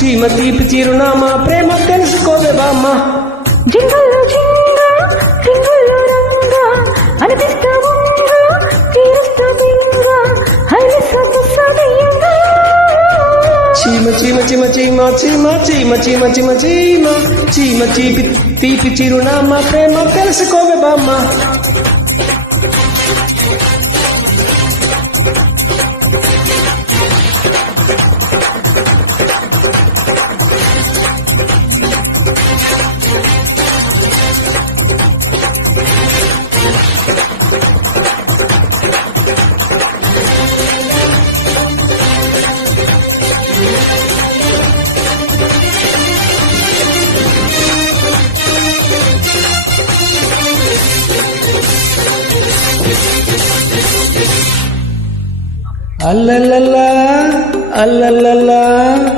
చీమ తీపి చిరునామా ప్రేమ తెలుసుకోవే బామ్మ. జింగల్లో జింగ రింగుల్లో రంగ అనిపిస్తా ఉంగ తీరుస్తా బింగ హైలెస్స బుస్సడియంగా. చీమ చీమ చీమ చీమ చీమ చీమ చీమ చీమ చీమ చీమ తీపి తీపి చిరునామా ప్రేమ తెలుసుకోవే బామ్మ. అల్లల్లల్లా అల్లల్లల్లా